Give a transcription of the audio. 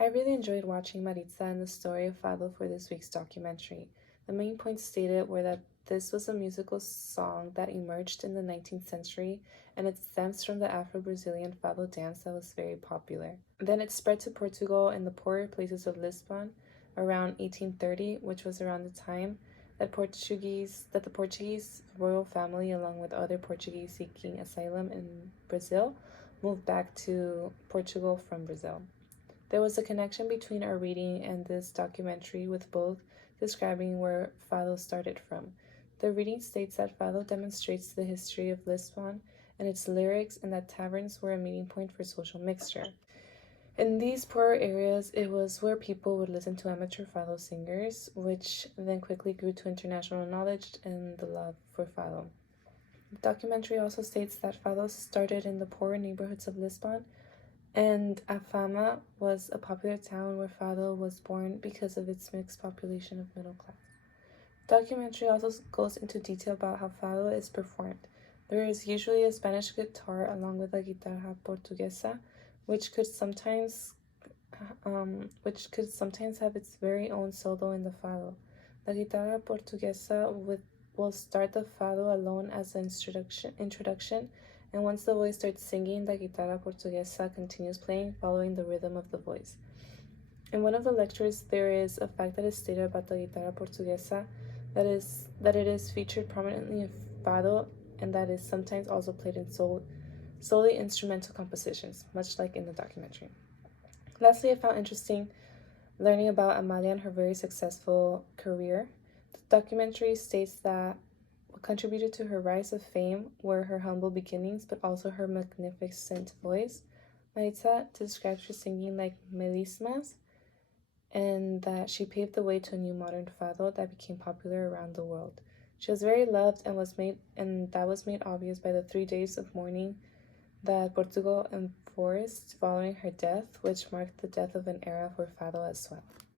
I really enjoyed watching Maritza and the story of Fado for this week's documentary. The main points stated were that this was a musical song that emerged in the 19th century and it stems from the Afro-Brazilian Fado dance that was very popular. Then it spread to Portugal and the poorer places of Lisbon around 1830, which was around the time that the Portuguese royal family, along with other Portuguese seeking asylum in Brazil, moved back to Portugal from Brazil. There was a connection between our reading and this documentary, with both describing where Fado started from. The reading states that Fado demonstrates the history of Lisbon and its lyrics, and that taverns were a meeting point for social mixture. In these poorer areas, it was where people would listen to amateur Fado singers, which then quickly grew to international knowledge and the love for Fado. The documentary also states that Fado started in the poorer neighborhoods of Lisbon, and Afama was a popular town where Fado was born because of its mixed population of middle class. The documentary also goes into detail about how Fado is performed. There is usually a Spanish guitar along with a guitarra portuguesa, which could sometimes have its very own solo in the Fado. The guitarra portuguesa will start the Fado alone as an introduction, and once the voice starts singing, the guitarra portuguesa continues playing, following the rhythm of the voice. In one of the lectures, there is a fact that is stated about the guitarra portuguesa that it is featured prominently in Fado, and that is sometimes also played in solely instrumental compositions, much like in the documentary. Lastly, I found interesting learning about Amalia and her very successful career. The documentary states that what contributed to her rise of fame were her humble beginnings, but also her magnificent voice. Maritza describes her singing like melismas, and that she paved the way to a new modern fado that became popular around the world. She was very loved and that was made obvious by the 3 days of mourning that Portugal enforced following her death, which marked the death of an era for fado as well.